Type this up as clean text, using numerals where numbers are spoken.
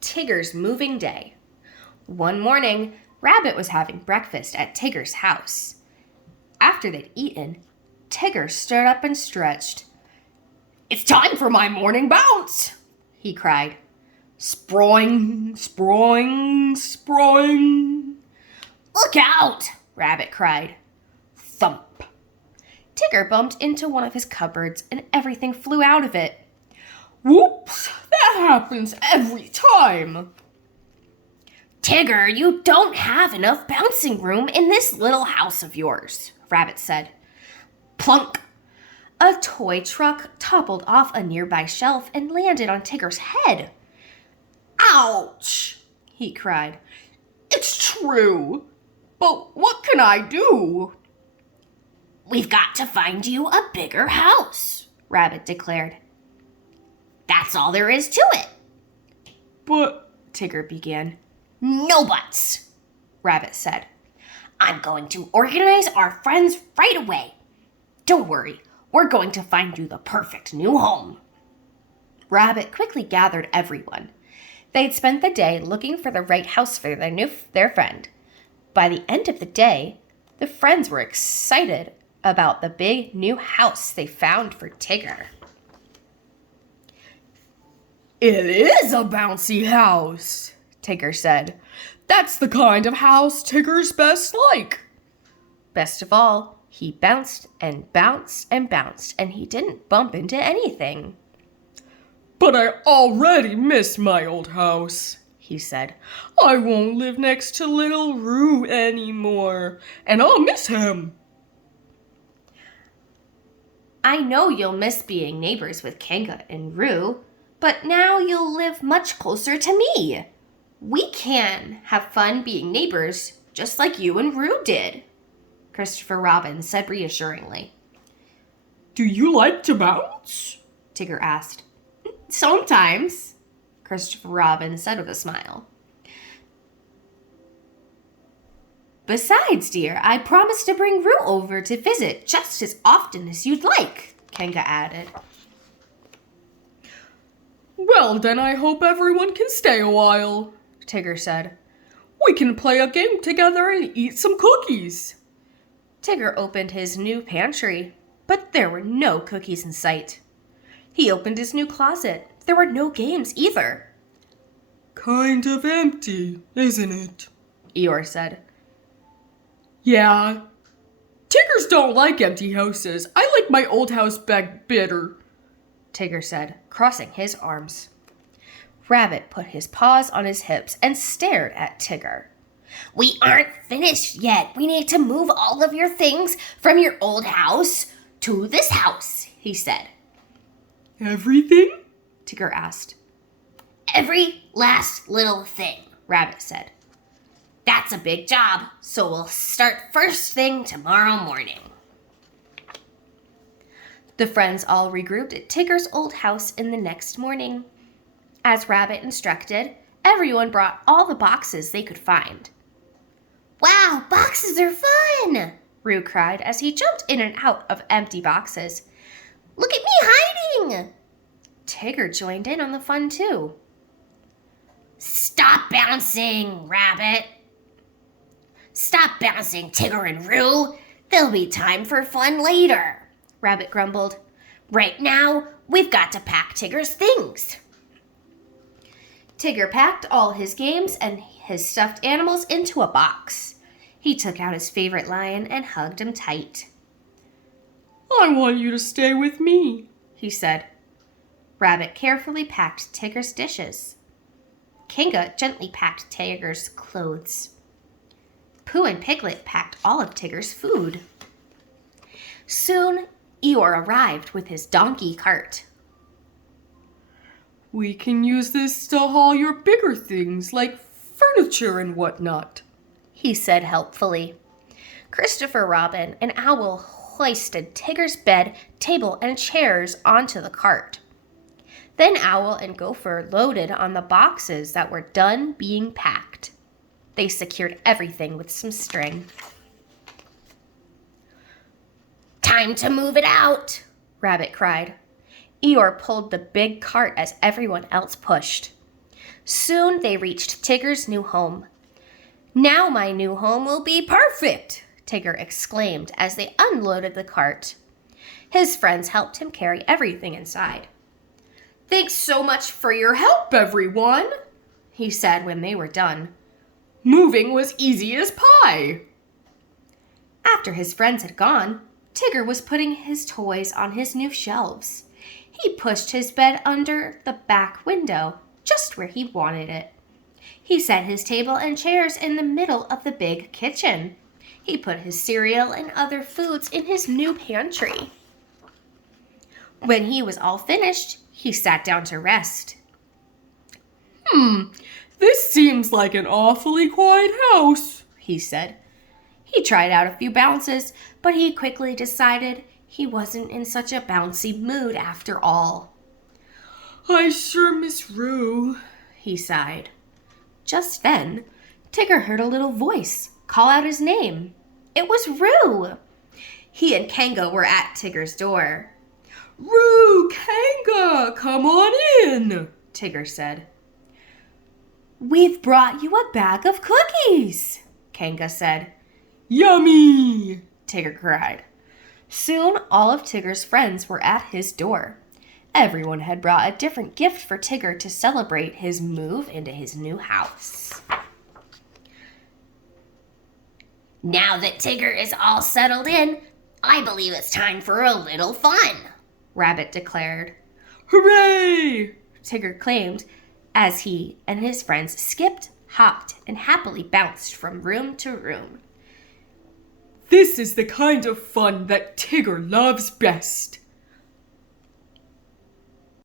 Tigger's moving day. One morning, Rabbit was having breakfast at Tigger's house. After they'd eaten, Tigger stood up and stretched. "It's time for my morning bounce," he cried. "Sproing, sproing, sproing." "Look out!" Rabbit cried. Thump. Tigger bumped into one of his cupboards and everything flew out of it. "Whoops! That happens every time." "Tigger, you don't have enough bouncing room in this little house of yours," Rabbit said. Plunk! A toy truck toppled off a nearby shelf and landed on Tigger's head. "Ouch!" he cried. "It's true, but what can I do?" "We've got to find you a bigger house," Rabbit declared. "That's all there is to it." "But," Tigger began. "No buts," Rabbit said. "I'm going to organize our friends right away. Don't worry, we're going to find you the perfect new home." Rabbit quickly gathered everyone. They'd spent the day looking for the right house for their friend. By the end of the day, the friends were excited about the big new house they found for Tigger. "It is a bouncy house," Tigger said. "That's the kind of house Tigger's best like." Best of all, he bounced and bounced and bounced, and he didn't bump into anything. "But I already miss my old house," he said. "I won't live next to little Roo anymore, and I'll miss him." "I know you'll miss being neighbors with Kanga and Roo, but now you'll live much closer to me. We can have fun being neighbors just like you and Roo did," Christopher Robin said reassuringly. "Do you like to bounce?" Tigger asked. "Sometimes," Christopher Robin said with a smile. "Besides, dear, I promised to bring Roo over to visit just as often as you'd like," Kanga added. "Well, then I hope everyone can stay a while," Tigger said. "We can play a game together and eat some cookies." Tigger opened his new pantry, but there were no cookies in sight. He opened his new closet. There were no games either. "Kind of empty, isn't it?" Eeyore said. "Yeah. Tiggers don't like empty houses. I like my old house back better," Tigger said, crossing his arms. Rabbit put his paws on his hips and stared at Tigger. "We aren't finished yet. We need to move all of your things from your old house to this house," he said. "Everything?" Tigger asked. "Every last little thing," Rabbit said. "That's a big job, so we'll start first thing tomorrow morning." The friends all regrouped at Tigger's old house in the next morning. As Rabbit instructed, everyone brought all the boxes they could find. "Wow, boxes are fun!" Roo cried as he jumped in and out of empty boxes. "Look at me hiding!" Tigger joined in on the fun too. "Stop bouncing, Rabbit!" "Stop bouncing, Tigger and Roo! There'll be time for fun later," Rabbit grumbled. "Right now, we've got to pack Tigger's things." Tigger packed all his games and his stuffed animals into a box. He took out his favorite lion and hugged him tight. "I want you to stay with me," he said. Rabbit carefully packed Tigger's dishes. Kanga gently packed Tigger's clothes. Pooh and Piglet packed all of Tigger's food. Soon, Eeyore arrived with his donkey cart. "We can use this to haul your bigger things like furniture and whatnot," he said helpfully. Christopher Robin and Owl hoisted Tigger's bed, table, and chairs onto the cart. Then Owl and Gopher loaded on the boxes that were done being packed. They secured everything with some string. "Time to move it out," Rabbit cried. Eeyore pulled the big cart as everyone else pushed. Soon they reached Tigger's new home. "Now my new home will be perfect," Tigger exclaimed as they unloaded the cart. His friends helped him carry everything inside. "Thanks so much for your help, everyone," he said when they were done. "Moving was easy as pie." After his friends had gone, Tigger was putting his toys on his new shelves. He pushed his bed under the back window, just where he wanted it. He set his table and chairs in the middle of the big kitchen. He put his cereal and other foods in his new pantry. When he was all finished, he sat down to rest. This seems like an awfully quiet house," he said. He tried out a few bounces, but he quickly decided he wasn't in such a bouncy mood after all. "I sure miss Roo," he sighed. Just then, Tigger heard a little voice call out his name. It was Roo. He and Kanga were at Tigger's door. "Roo, Kanga, come on in," Tigger said. "We've brought you a bag of cookies," Kanga said. "Yummy!" Tigger cried. Soon all of Tigger's friends were at his door. Everyone had brought a different gift for Tigger to celebrate his move into his new house. "Now that Tigger is all settled in, I believe it's time for a little fun," Rabbit declared. "Hooray!" Tigger claimed as he and his friends skipped, hopped, and happily bounced from room to room. "This is the kind of fun that Tigger loves best,"